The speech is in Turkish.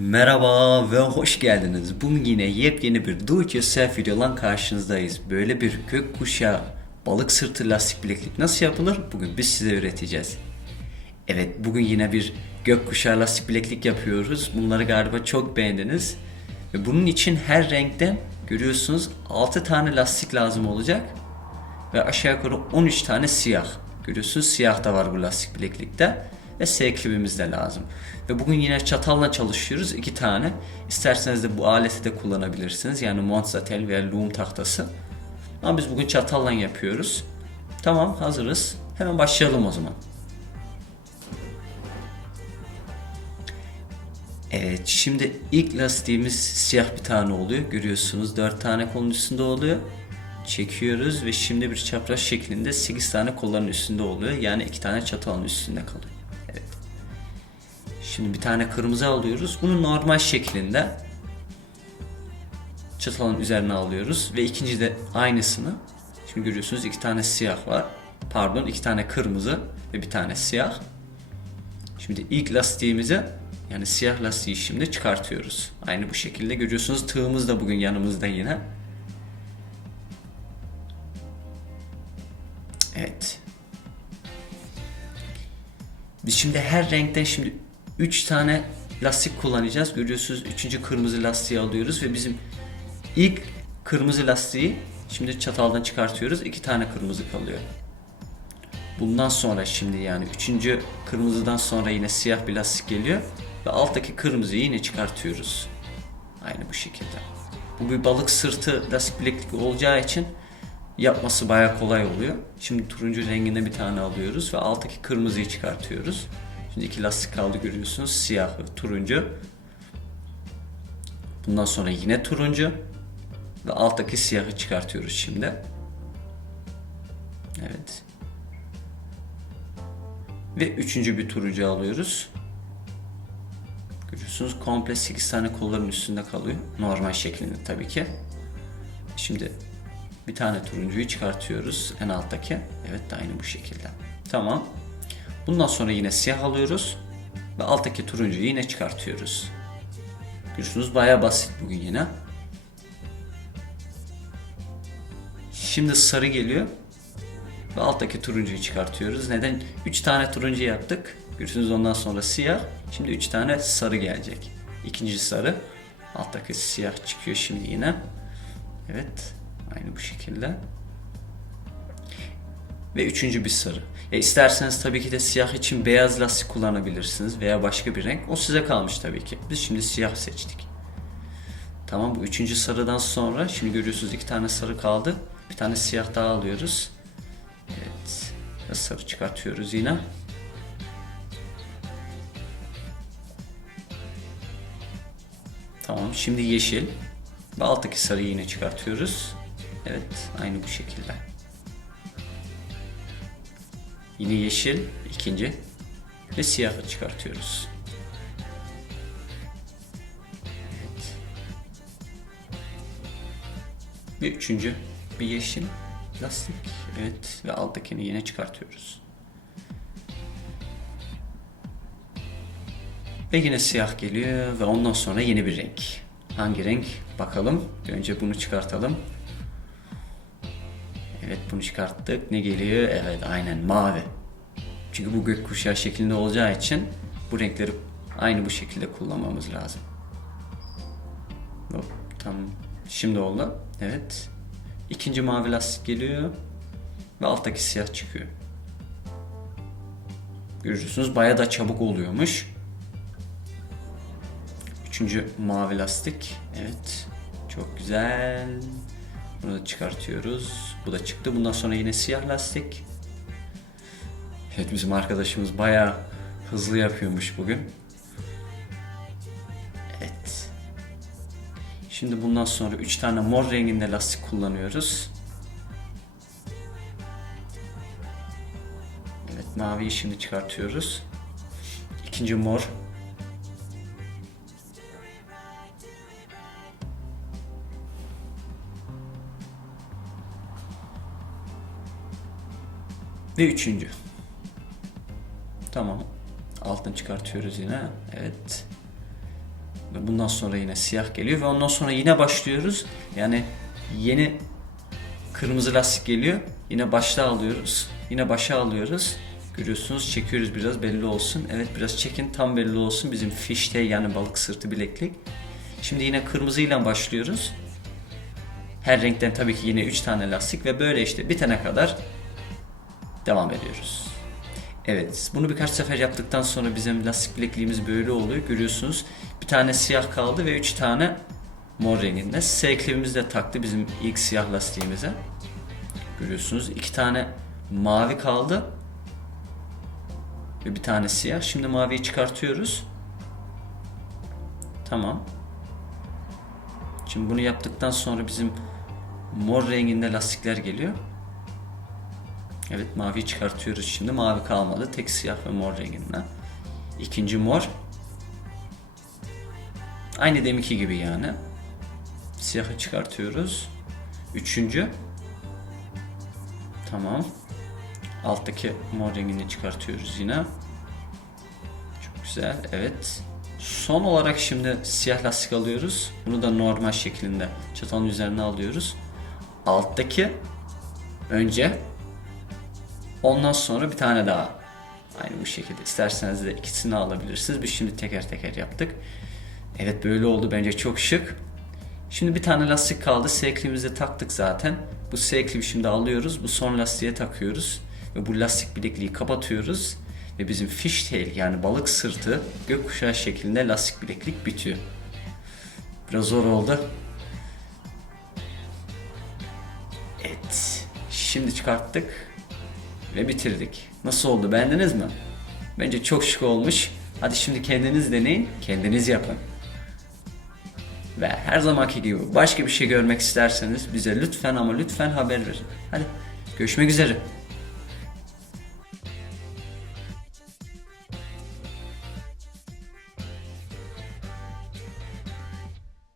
Merhaba ve hoş geldiniz. Bugün yine yepyeni bir do it yourself videolan karşınızdayız. Böyle bir gökkuşağı balık sırtı lastik bileklik nasıl yapılır? Bugün biz size öğreteceğiz. Evet bugün yine bir gökkuşağı lastik bileklik yapıyoruz. Bunları galiba çok beğendiniz. Ve bunun için her renkten görüyorsunuz 6 tane lastik lazım olacak. Ve aşağı yukarı 13 tane siyah. Görüyorsunuz siyah da var bu lastik bileklikte. Ve S klibimiz de lazım. Ve bugün yine çatalla çalışıyoruz. iki tane. İsterseniz de bu aleti de kullanabilirsiniz. Yani Montzatel veya loom tahtası. Ama biz bugün çatalla yapıyoruz. Tamam hazırız. Hemen başlayalım o zaman. Evet şimdi ilk lastiğimiz siyah bir tane oluyor. Görüyorsunuz 4 tane kolun üstünde oluyor. Çekiyoruz ve şimdi bir çapraz şeklinde 8 tane kolların üstünde oluyor. Yani 2 tane çatalın üstünde kalıyor. Şimdi bir tane kırmızı alıyoruz. Bunu normal şeklinde çatalın üzerine alıyoruz ve ikinci de aynısını. Şimdi görüyorsunuz iki tane siyah var. Pardon iki tane kırmızı ve bir tane siyah. Şimdi ilk lastiğimizi yani siyah lastiği şimdi çıkartıyoruz. Aynı bu şekilde görüyorsunuz tığımız da bugün yanımızda yine. Evet. Biz şimdi her renkten şimdi 3 tane lastik kullanacağız. Görüyorsunuz 3. kırmızı lastiği alıyoruz ve bizim ilk kırmızı lastiği şimdi çataldan çıkartıyoruz. 2 tane kırmızı kalıyor. Bundan sonra şimdi yani 3. kırmızıdan sonra yine siyah bir lastik geliyor ve alttaki kırmızıyı yine çıkartıyoruz. Aynı bu şekilde. Bu bir balık sırtı lastik bileklik olacağı için yapması bayağı kolay oluyor. Şimdi turuncu renginde bir tane alıyoruz ve alttaki kırmızıyı çıkartıyoruz. İki lastik kaldı görüyorsunuz. Siyah ve turuncu. Bundan sonra yine turuncu ve alttaki siyahı çıkartıyoruz şimdi. Evet. Ve üçüncü bir turuncu alıyoruz. Görüyorsunuz komple 8 tane kolların üstünde kalıyor. Normal şeklinde tabii ki. Şimdi bir tane turuncuyu çıkartıyoruz en alttaki. Evet de aynı bu şekilde. Tamam. Bundan sonra yine siyah alıyoruz. Ve alttaki turuncuyu yine çıkartıyoruz. Görüyorsunuz baya basit bugün yine. Şimdi sarı geliyor. Ve alttaki turuncuyu çıkartıyoruz. Neden? 3 tane turuncu yaptık. Görüyorsunuz ondan sonra siyah. Şimdi 3 tane sarı gelecek. İkinci sarı. Alttaki siyah çıkıyor şimdi yine. Evet. Aynı bu şekilde. Ve üçüncü bir sarı. E isterseniz tabii ki de siyah için beyaz lastik kullanabilirsiniz veya başka bir renk. O size kalmış tabii ki. Biz şimdi siyah seçtik. Tamam bu üçüncü sarıdan sonra şimdi görüyorsunuz iki tane sarı kaldı. Bir tane siyah daha alıyoruz. Evet. Ve sarı çıkartıyoruz yine. Tamam şimdi yeşil. Ve alttaki sarıyı yine çıkartıyoruz. Evet aynı bu şekilde. Yine yeşil ikinci ve siyahı çıkartıyoruz. Evet. Ve üçüncü bir yeşil lastik. Evet ve alttakini yine çıkartıyoruz. Ve yine siyah geliyor ve ondan sonra yeni bir renk. Hangi renk? Bakalım. Önce bunu çıkartalım. Evet bunu çıkarttık. Ne geliyor? Evet aynen mavi. Çünkü bu gökkuşağı şeklinde olacağı için bu renkleri aynı bu şekilde kullanmamız lazım. Hop, tamam. Şimdi oldu. Evet. İkinci mavi lastik geliyor. Ve alttaki siyah çıkıyor. Görüyorsunuz baya da çabuk oluyormuş. Üçüncü mavi lastik. Evet. Çok güzel. Bunu da çıkartıyoruz. Bu da çıktı. Bundan sonra yine siyah lastik. Evet bizim arkadaşımız bayağı hızlı yapıyormuş bugün. Evet. Şimdi bundan sonra 3 tane mor renginde lastik kullanıyoruz. Evet maviyi şimdi çıkartıyoruz. İkinci mor. Ve üçüncü. Tamam. Altını çıkartıyoruz yine. Evet. Ve bundan sonra yine siyah geliyor ve ondan sonra yine başlıyoruz. Yani yeni kırmızı lastik geliyor. Yine başta alıyoruz. Yine başa alıyoruz. Görüyorsunuz çekiyoruz biraz belli olsun. Evet biraz çekin tam belli olsun bizim fishtail yani balık sırtı bileklik. Şimdi yine kırmızıyla başlıyoruz. Her renkten tabii ki yine 3 tane lastik ve böyle işte bitene kadar devam ediyoruz. Evet, bunu birkaç sefer yaptıktan sonra bizim lastik bilekliğimiz böyle oluyor. Görüyorsunuz bir tane siyah kaldı ve 3 tane mor renginde. S eklemimizi de taktı bizim ilk siyah lastiğimize. Görüyorsunuz iki tane mavi kaldı. Ve bir tane siyah. Şimdi maviyi çıkartıyoruz. Tamam. Şimdi bunu yaptıktan sonra bizim mor renginde lastikler geliyor. Evet maviyi çıkartıyoruz şimdi. Mavi kalmadı. Tek siyah ve mor renginden. İkinci mor. Aynı deminki gibi yani. Siyahı çıkartıyoruz. Üçüncü. Tamam. Alttaki mor rengini çıkartıyoruz yine. Çok güzel. Evet. Son olarak şimdi siyah lastik alıyoruz. Bunu da normal şeklinde çatalın üzerine alıyoruz. Alttaki önce ondan sonra bir tane daha. Aynı bu şekilde. İsterseniz de ikisini alabilirsiniz. Biz şimdi teker teker yaptık. Evet böyle oldu. Bence çok şık. Şimdi bir tane lastik kaldı. S eklimimizi taktık zaten. Bu S eklimi şimdi alıyoruz. Bu son lastiğe takıyoruz. Ve bu lastik bilekliği kapatıyoruz. Ve bizim fishtail yani balık sırtı gökkuşağı şeklinde lastik bileklik bitiyor. Biraz zor oldu. Evet. Şimdi çıkarttık. Ve bitirdik. Nasıl oldu beğendiniz mi? Bence çok şık olmuş. Hadi şimdi kendiniz deneyin. Kendiniz yapın. Ve her zamanki gibi başka bir şey görmek isterseniz bize lütfen ama lütfen haber verin. Hadi görüşmek üzere.